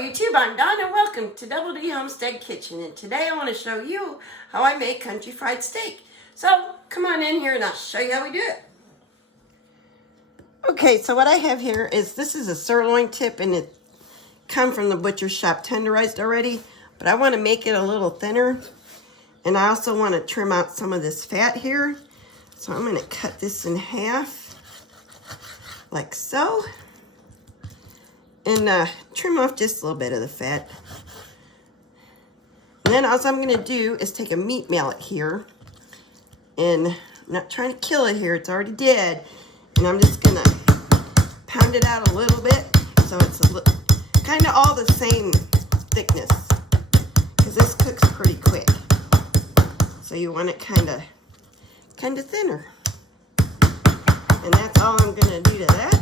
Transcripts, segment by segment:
YouTube, I'm Don and welcome to Doubledhomestead Kitchen, and today I want to show you how I make country fried steak. So come on in here and I'll show you how we do it. Okay, so what I have here is, this is a sirloin tip and it come from the butcher shop tenderized already, but I want to make it a little thinner, and I also want to trim out some of this fat here. So I'm going to cut this in half like so. And trim off just a little bit of the fat. And then all I'm going to do is take a meat mallet here. And I'm not trying to kill it here. It's already dead. And I'm just going to pound it out a little bit. So it's kind of all the same thickness. Because this cooks pretty quick. So you want it kind of thinner. And that's all I'm going to do to that.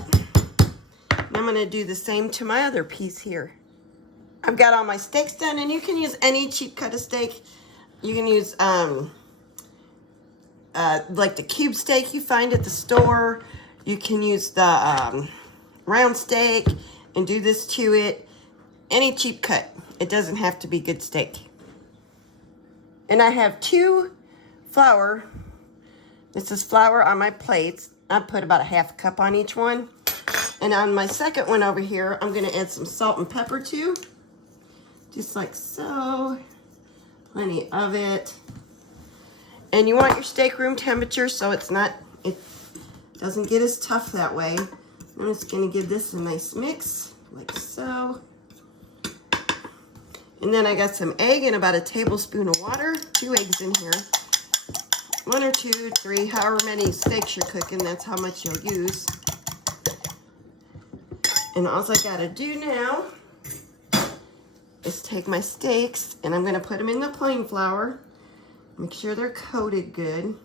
I'm going to do the same to my other piece here. I've got all my steaks done, and you can use any cheap cut of steak. You can use like the cube steak you find at the store. You can use the round steak and do this to it. Any cheap cut. It doesn't have to be good steak. And I have 2 flour. This is flour on my plates. I put about a half cup on each one. And on my second one over here, I'm going to add some salt and pepper too. Just like so. Plenty of it. And you want your steak room temperature so it doesn't get as tough that way. I'm just going to give this a nice mix, like so. And then I got some egg and about a tablespoon of water. 2 eggs in here. 1 or 2, 3, however many steaks you're cooking, that's how much you'll use. And all I gotta do now is take my steaks and I'm gonna put them in the plain flour. Make sure they're coated good.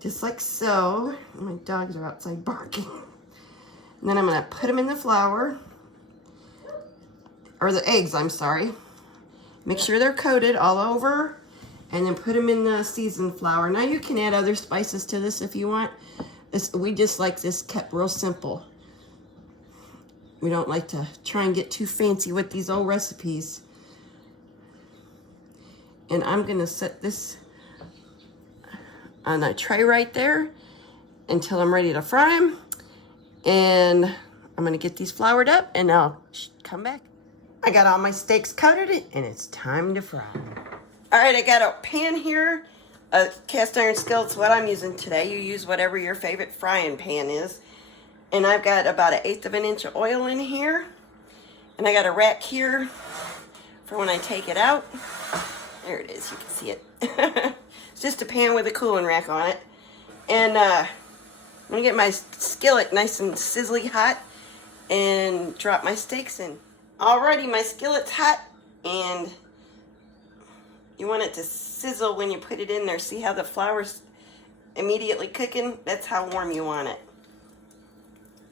Just like so. My dogs are outside barking. And then I'm gonna put them in the flour. Or the eggs, I'm sorry. Make sure they're coated all over. And then put them in the seasoned flour. Now you can add other spices to this if you want. We just like this kept real simple. We don't like to try and get too fancy with these old recipes. And I'm going to set this on a tray right there until I'm ready to fry them. And I'm going to get these floured up and I'll come back. I got all my steaks coated and it's time to fry. All right, I got a pan here. A cast iron skillet's what I'm using today. You use whatever your favorite frying pan is. And I've got about 1/8 of an inch of oil in here. And I got a rack here for when I take it out. There it is, you can see it. It's just a pan with a cooling rack on it. And I'm gonna get my skillet nice and sizzly hot and drop my steaks in. Alrighty, my skillet's hot, and you want it to sizzle when you put it in there. See how the flour's immediately cooking? That's how warm you want it.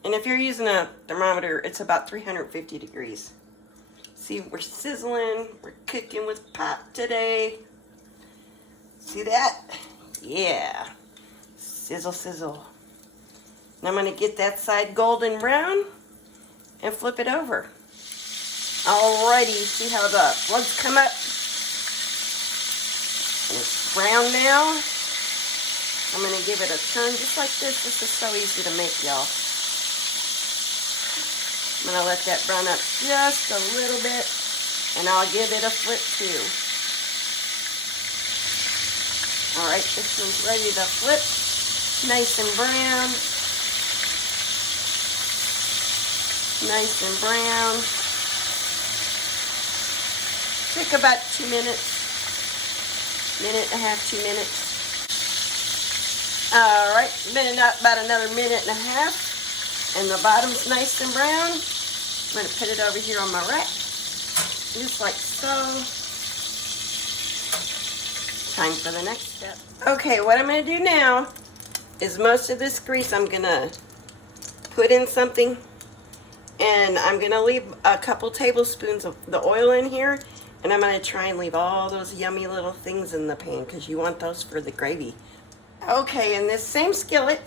And if you're using a thermometer, it's about 350 degrees. See, we're sizzling. We're cooking with pop today. See that? Yeah. Sizzle, sizzle. And I'm going to get that side golden brown and flip it over. Alrighty, see how the floods come up? And it's brown now. I'm going to give it a turn just like this. This is so easy to make, y'all. I'm going to let that brown up just a little bit, and I'll give it a flip too. Alright, this one's ready to flip. Nice and brown. Nice and brown. Take about 2 minutes. Minute and a half, 2 minutes. Alright, been about another minute and a half. And the bottom's nice and brown. I'm going to put it over here on my rack. Just like so. Time for the next step. Okay, what I'm going to do now is most of this grease I'm going to put in something. And I'm going to leave a couple tablespoons of the oil in here. And I'm going to try and leave all those yummy little things in the pan because you want those for the gravy. Okay, in this same skillet,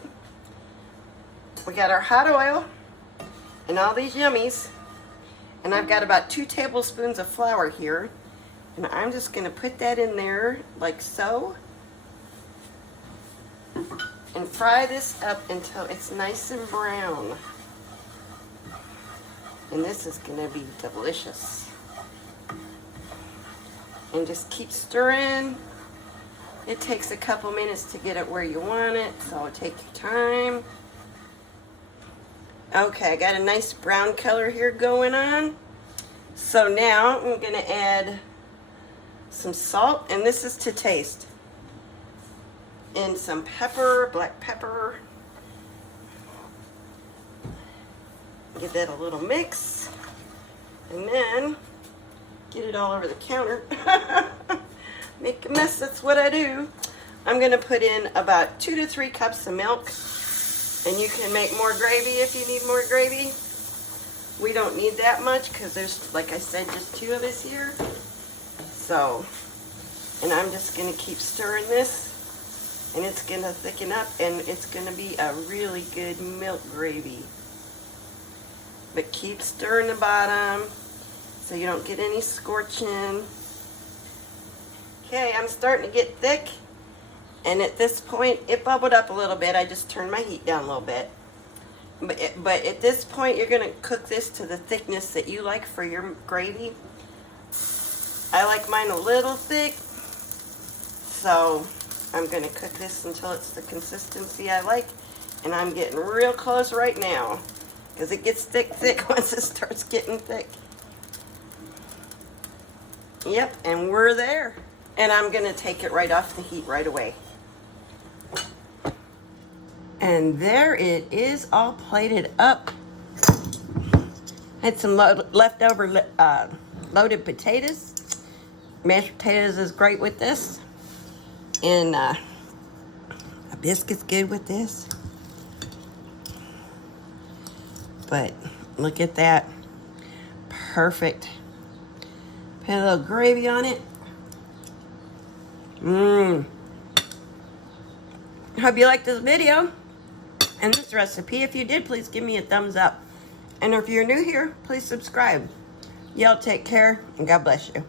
we got our hot oil and all these yummies. And I've got about 2 tablespoons of flour here. And I'm just gonna put that in there like so. And fry this up until it's nice and brown. And this is gonna be delicious. And just keep stirring. It takes a couple minutes to get it where you want it, so take your time. Okay, I got a nice brown color here going on. So now I'm gonna add some salt, and this is to taste. And some pepper, black pepper. Give that a little mix. And then get it all over the counter. Make a mess, that's what I do. I'm gonna put in about 2 to 3 cups of milk. And you can make more gravy if you need more gravy. We don't need that much because there's, like I said, just 2 of us here. So, and I'm just gonna keep stirring this, and it's gonna thicken up, and it's gonna be a really good milk gravy. But keep stirring the bottom so you don't get any scorching. Okay, I'm starting to get thick, and at this point it bubbled up a little bit. I just turned my heat down a little bit. But at this point you're gonna cook this to the thickness that you like for your gravy. I like mine a little thick, so I'm gonna cook this until it's the consistency I like, and I'm getting real close right now because it gets thick once it starts getting thick. Yep, and we're there. And I'm gonna take it right off the heat right away. And there it is, all plated up. Had some leftover loaded potatoes. Mashed potatoes is great with this. And a biscuit's good with this. But look at that. Perfect. Put a little gravy on it. Hope you liked this video and this recipe. If you did, please give me a thumbs up. And if you're new here, please subscribe. Y'all take care and God bless you.